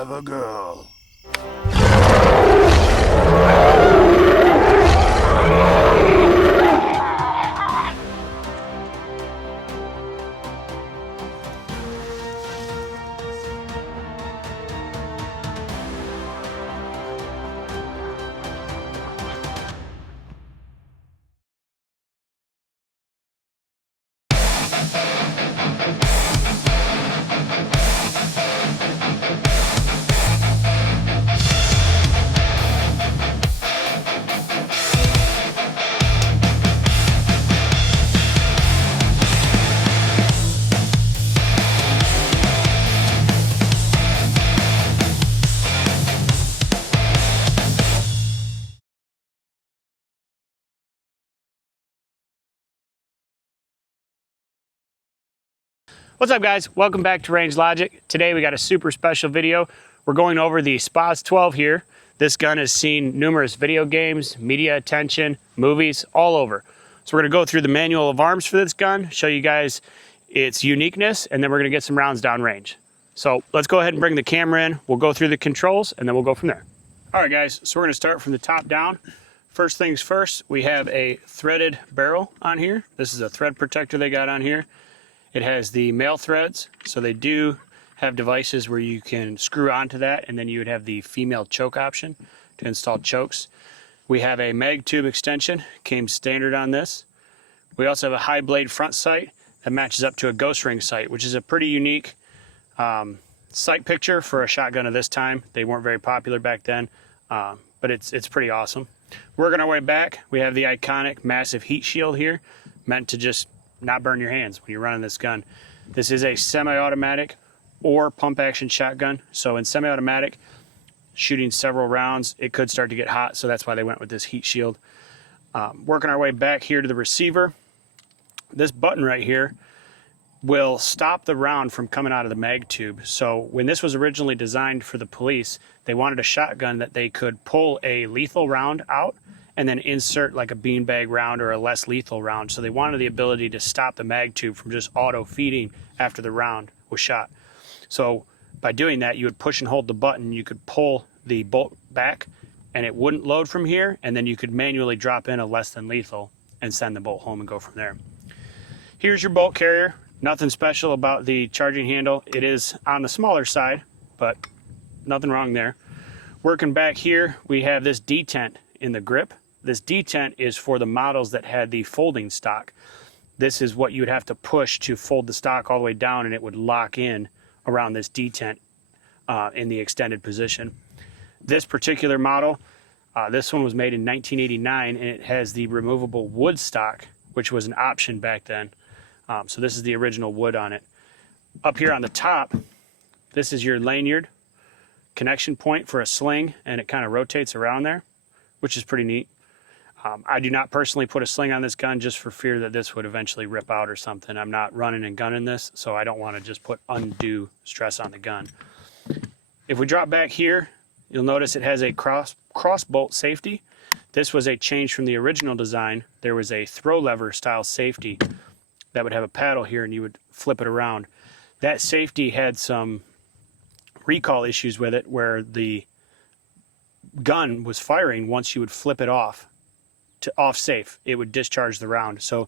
of a girl. What's up, guys? Welcome back to Range Logic. Today we got a super special video. We're going over the SPAS-12 here. This gun has seen numerous video games, media attention, movies, all over. So we're gonna go through the manual of arms for this gun, show you guys its uniqueness, and then we're gonna get some rounds down range. So let's go ahead and bring the camera in. We'll go through the controls and then we'll go from there. All right, guys, so we're gonna start from the top down. First things first, we have a threaded barrel on here. This is a thread protector they got on here. It has the male threads, so they do have devices where you can screw onto that, and then you would have the female choke option to install chokes. We have a mag tube extension, came standard on this. We also have a high blade front sight that matches up to a ghost ring sight, which is a pretty unique sight picture for a shotgun of this time. They weren't very popular back then, but it's pretty awesome. Working our way back, we have the iconic massive heat shield here, meant to just not burn your hands when you're running this gun. This is a semi-automatic or pump action shotgun. So in semi-automatic, shooting several rounds, it could start to get hot. So that's why they went with this heat shield. Working our way back here to the receiver. This button right here will stop the round from coming out of the mag tube. So when this was originally designed for the police, they wanted a shotgun that they could pull a lethal round out and then insert like a beanbag round or a less lethal round. So they wanted the ability to stop the mag tube from just auto feeding after the round was shot. So by doing that, you would push and hold the button, you could pull the bolt back and it wouldn't load from here, and then you could manually drop in a less than lethal and send the bolt home and go from there. Here's your bolt carrier. Nothing special about the charging handle. It is on the smaller side, but nothing wrong there. Working back here, we have this detent in the grip. This detent is for the models that had the folding stock. This is what you would have to push to fold the stock all the way down, and it would lock in around this detent in the extended position. This particular model, this one was made in 1989, and it has the removable wood stock, which was an option back then. So this is the original wood on it. Up here on the top, this is your lanyard connection point for a sling, and it kind of rotates around there, which is pretty neat. I do not personally put a sling on this gun just for fear that this would eventually rip out or something. I'm not running and gunning this, so I don't want to just put undue stress on the gun. If we drop back here, you'll notice it has a cross bolt safety. This was a change from the original design. There was a throw lever style safety that would have a paddle here, and you would flip it around. That safety had some recall issues with it, where the gun was firing. Once you would flip it off to off safe, it would discharge the round. So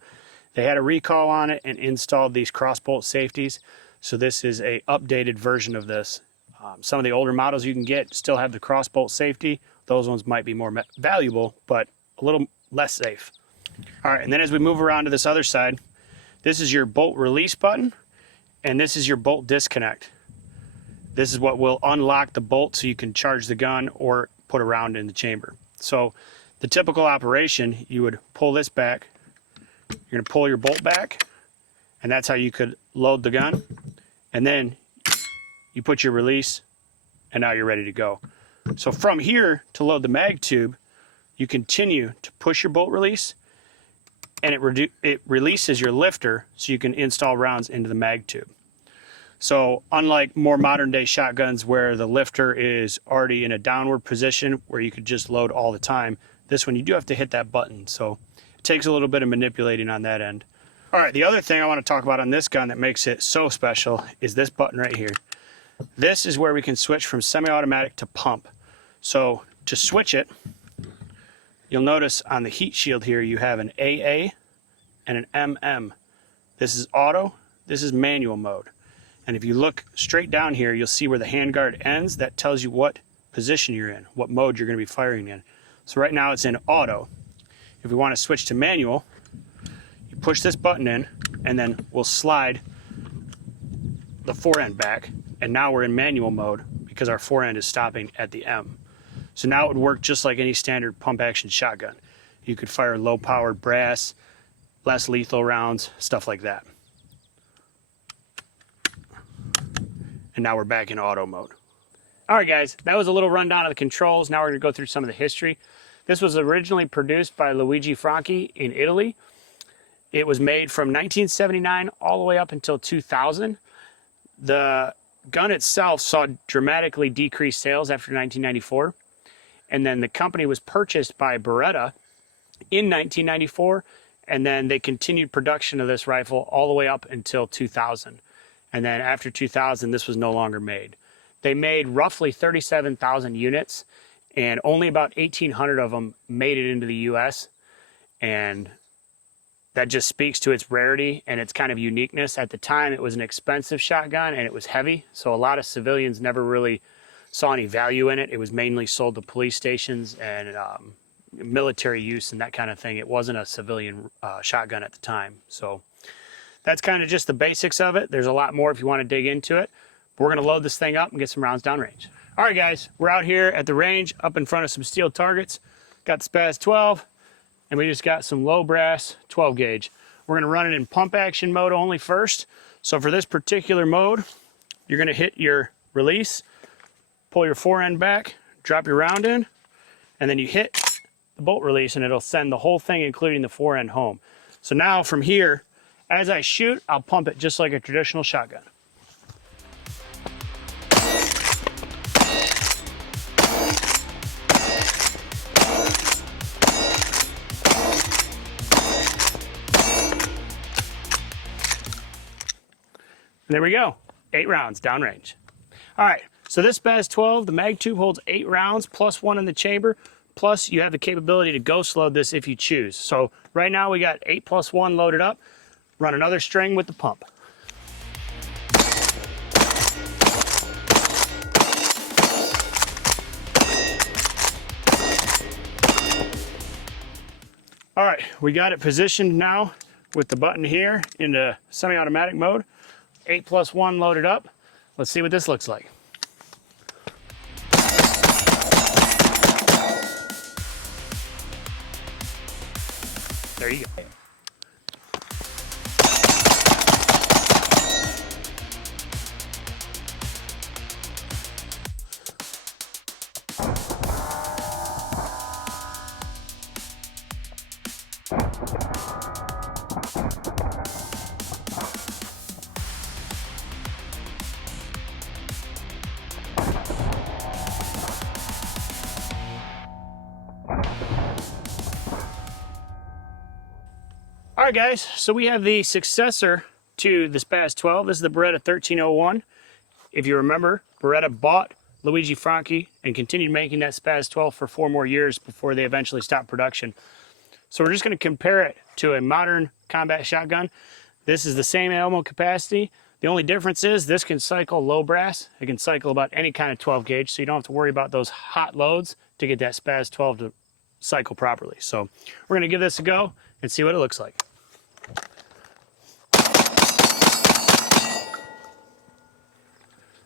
they had a recall on it and installed these cross bolt safeties. So this is a updated version of this. Some of the older models you can get still have the cross bolt safety. Those ones might be more valuable, but a little less safe. All right, and then as we move around to this other side, this is your bolt release button, and this is your bolt disconnect. This is what will unlock the bolt so you can charge the gun or put a round in the chamber. So the typical operation, you would pull this back, you're gonna pull your bolt back, and that's how you could load the gun. And then you put your release, and now you're ready to go. So from here to load the mag tube, you continue to push your bolt release, and it releases your lifter so you can install rounds into the mag tube. So unlike more modern day shotguns where the lifter is already in a downward position where you could just load all the time, this one you do have to hit that button. So it takes a little bit of manipulating on that end. All right, the other thing I want to talk about on this gun that makes it so special is this button right here. This is where we can switch from semi-automatic to pump. So to switch it, you'll notice on the heat shield here you have an AA and an MM. This is auto, this is manual mode. And if you look straight down here, you'll see where the handguard ends. That tells you what position you're in, what mode you're going to be firing in. So right now it's in auto. If we want to switch to manual, you push this button in and then we'll slide the forend back, and now we're in manual mode because our forend is stopping at the M. So now it would work just like any standard pump action shotgun. You could fire low powered brass, less lethal rounds, stuff like that. And now we're back in auto mode. All right guys, that was a little rundown of the controls. Now we're going to go through some of the history. This was originally produced by Luigi Franchi in Italy. It was made from 1979 all the way up until 2000. The gun itself saw dramatically decreased sales after 1994. And then the company was purchased by Beretta in 1994. And then they continued production of this rifle all the way up until 2000. And then after 2000, this was no longer made. They made roughly 37,000 units, and only about 1,800 of them made it into the US. And that just speaks to its rarity and its kind of uniqueness. At the time, it was an expensive shotgun and it was heavy, so a lot of civilians never really saw any value in it. It was mainly sold to police stations and military use and that kind of thing. It wasn't a civilian shotgun at the time. So that's kind of just the basics of it. There's a lot more if you want to dig into it. But we're going to load this thing up and get some rounds downrange. All right, guys, we're out here at the range up in front of some steel targets. Got the SPAS-12. And we just got some low brass 12 gauge. We're gonna run it in pump action mode only first. So for this particular mode, you're gonna hit your release, pull your forend back, drop your round in, and then you hit the bolt release and it'll send the whole thing, including the forend, home. So now from here, as I shoot, I'll pump it just like a traditional shotgun. There we go, 8 rounds downrange. All right, so this SPAS-12, the mag tube holds 8 rounds plus 1 in the chamber, plus you have the capability to ghost load this if you choose. So right now we got 8 plus 1 loaded up. Run another string with the pump. All right, we got it positioned now with the button here into semi-automatic mode. 8 plus 1 loaded up. Let's see what this looks like. There you go. All right, guys, so we have the successor to the SPAS-12. This is the Beretta 1301. If you remember, Beretta bought Luigi Franchi and continued making that SPAS-12 for 4 more years before they eventually stopped production. So we're just going to compare it to a modern combat shotgun. This is the same ammo capacity. The only difference is this can cycle low brass. It can cycle about any kind of 12 gauge, so you don't have to worry about those hot loads to get that SPAS-12 to cycle properly. So we're going to give this a go and see what it looks like.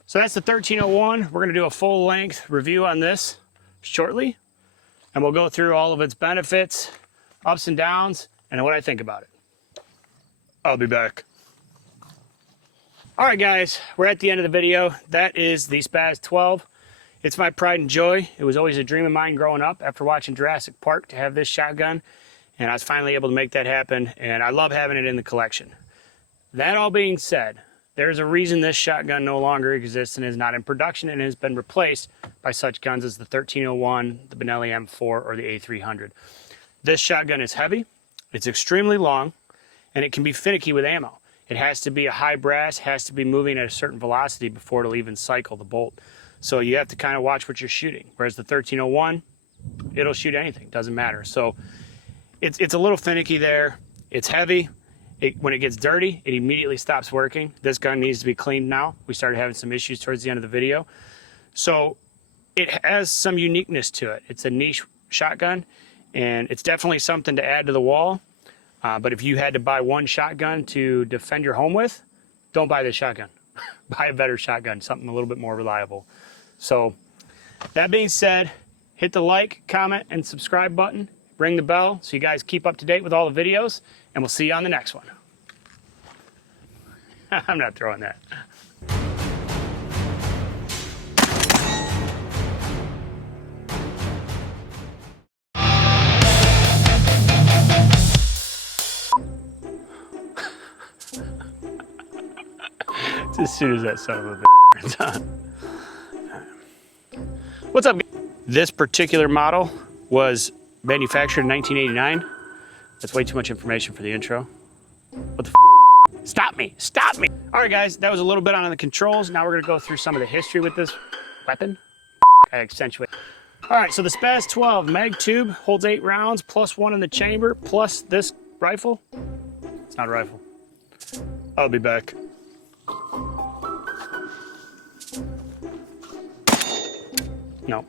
So that's the 1301. We're going to do a full length review on this shortly, and we'll go through all of its benefits, ups and downs, and what I think about it. I'll be back. All right, guys, we're at the end of the video. That is the SPAS-12. It's my pride and joy. It was always a dream of mine growing up after watching Jurassic Park to have this shotgun, and I was finally able to make that happen, and I love having it in the collection. That all being said, there's a reason this shotgun no longer exists and is not in production and has been replaced by such guns as the 1301, the Benelli M4, or the A300. This shotgun is heavy, it's extremely long, and it can be finicky with ammo. It has to be a high brass, has to be moving at a certain velocity before it'll even cycle the bolt. So you have to kind of watch what you're shooting. Whereas the 1301, it'll shoot anything, doesn't matter. So it's a little finicky there. It's heavy. When it gets dirty, it immediately stops working. This gun needs to be cleaned now. We started having some issues towards the end of the video. So it has some uniqueness to it. It's a niche shotgun, and it's definitely something to add to the wall. But if you had to buy one shotgun to defend your home with, don't buy this shotgun. Buy a better shotgun, something a little bit more reliable. So that being said, hit the like, comment, and subscribe button. Ring the bell so you guys keep up to date with all the videos, and we'll see you on the next one. I'm not throwing that. As soon as that son of a bitch is on. What's up, guys? This particular model was manufactured in 1989. That's way too much information for the intro. What the f? Stop me, stop me. All right, guys, that was a little bit on the controls. Now we're gonna go through some of the history with this weapon. I accentuate. All right, so the SPAS-12 mag tube holds 8 rounds, plus 1 in the chamber, plus this rifle. It's not a rifle. I'll be back. No.